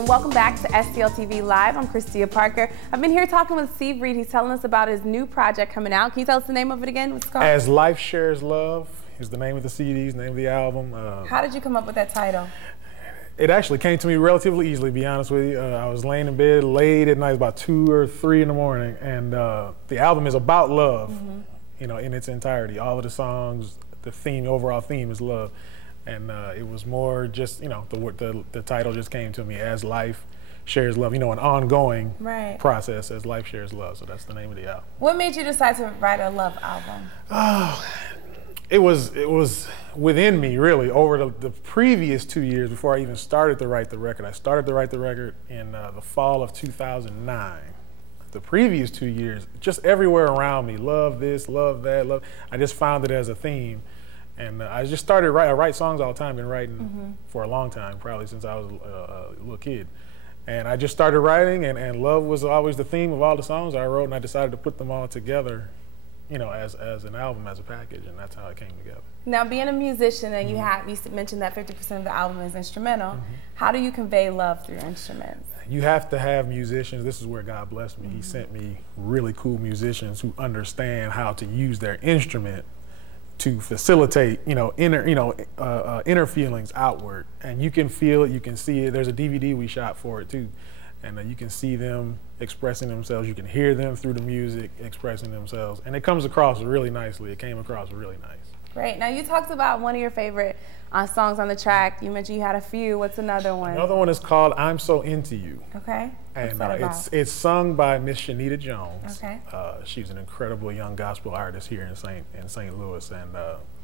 and welcome back to STL TV Live. I'm Christia Parker. I've been here talking with Steve Reed. He's telling us about his new project coming out. Can you tell us the name of it again? What's it called? As Life Shares Love is the name of the CD, the name of the album. How did you come up with that title? It actually came to me relatively easily, to be honest with you. I was laying in bed late at night, about 2 or 3 in the morning, and the album is about love, you know, in its entirety. All of the songs, the theme, overall theme is love. And it was more just, you know, the title just came to me, As Life Shares Love, you know, an ongoing process as life shares love. So that's the name of the album. What made you decide to write a love album? Oh, it was within me, really, over the previous 2 years before I even started to write the record. I started to write the record in the fall of 2009. The previous 2 years, just everywhere around me, love this, love that, love. I just found it as a theme. And I just started to write. I write songs all the time, been writing for a long time, probably since I was a little kid. And I just started writing, and love was always the theme of all the songs I wrote, and I decided to put them all together, you know, as an album, as a package, and that's how it came together. Now, being a musician, and you mentioned that 50% of the album is instrumental, how do you convey love through instruments? You have to have musicians. This is where God blessed me. He sent me really cool musicians who understand how to use their instrument to facilitate, you know, inner feelings outward, and you can feel it, you can see it. There's a DVD we shot for it too, and you can see them expressing themselves. You can hear them through the music expressing themselves, and it comes across really nicely. It came across really nice. Great. Now, you talked about one of your favorite songs on the track. You mentioned you had a few. What's another one? Another one is called "I'm So Into You." Okay. And it's sung by Miss Shanita Jones. Okay. She's an incredible young gospel artist here in St. Louis,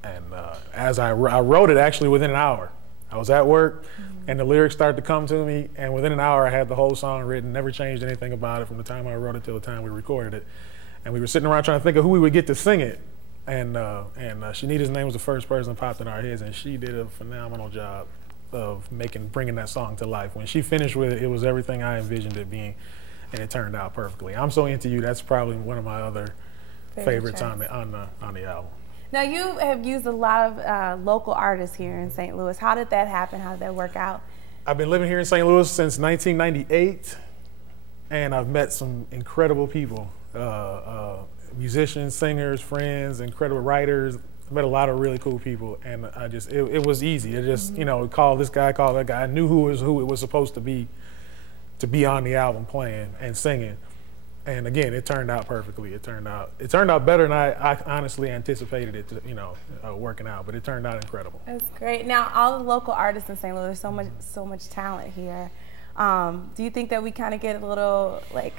and as I wrote it actually within an hour. I was at work, and the lyrics started to come to me, and within an hour I had the whole song written. Never changed anything about it from the time I wrote it till the time we recorded it. And we were sitting around trying to think of who we would get to sing it. And Shanita's name was the first person that popped in our heads, and she did a phenomenal job of bringing that song to life. When she finished with it, it was everything I envisioned it being, and it turned out perfectly. I'm So Into You, that's probably one of my other favorites on the album. Now, you have used a lot of local artists here in St. Louis. How did that happen? How did that work out? I've been living here in St. Louis since 1998, and I've met some incredible people. Musicians, singers, friends, incredible writers. I met a lot of really cool people, and it was easy. It just, you know, call this guy, call that guy. I knew who it was supposed to be on the album playing and singing. And again, it turned out perfectly. It turned out better than I honestly anticipated it to, you know, working out, but it turned out incredible. That's great. Now, all the local artists in St. Louis, there's so much talent here. Do you think that we kind of get a little, like,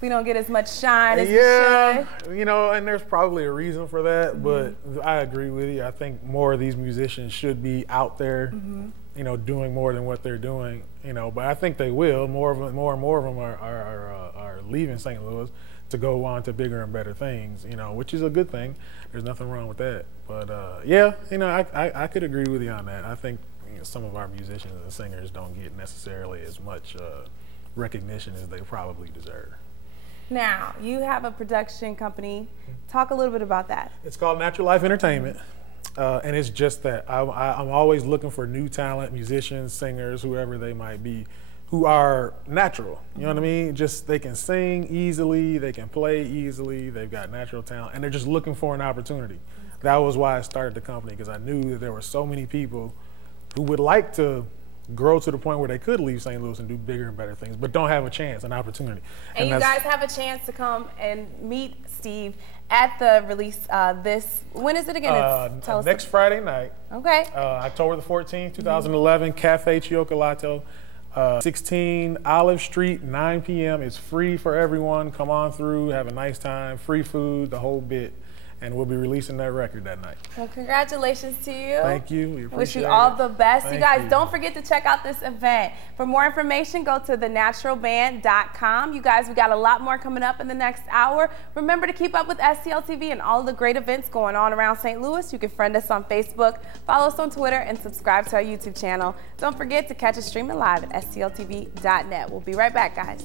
we don't get as much shine as we should? You know, and there's probably a reason for that, but I agree with you. I think more of these musicians should be out there, you know, doing more than what they're doing, you know, but I think they will. More and more of them are leaving St. Louis to go on to bigger and better things, you know, which is a good thing. There's nothing wrong with that. But yeah, you know, I could agree with you on that. I think, you know, some of our musicians and singers don't get necessarily as much recognition as they probably deserve. Now, you have a production company. Talk a little bit about that. It's called Natural Life Entertainment, and it's just that. I'm always looking for new talent, musicians, singers, whoever they might be, who are natural. You know what I mean? Just they can sing easily, they can play easily, they've got natural talent, and they're just looking for an opportunity. That was why I started the company, because I knew that there were so many people who would like to grow to the point where they could leave St. Louis and do bigger and better things, but don't have a chance, an opportunity. And you guys have a chance to come and meet Steve at the release when is it again? Next Friday night. Okay. October the 14th, 2011, Cafe Chocolatito, 16 Olive Street, 9 p.m. It's free for everyone. Come on through, have a nice time, free food, the whole bit. And we'll be releasing that record that night. Well, congratulations to you. Thank you. We appreciate it. Wish you all the best. You guys, don't forget to check out this event. For more information, go to thenaturalband.com. You guys, we got a lot more coming up in the next hour. Remember to keep up with STL TV and all the great events going on around St. Louis. You can friend us on Facebook, follow us on Twitter, and subscribe to our YouTube channel. Don't forget to catch us streaming live at stltv.net. We'll be right back, guys.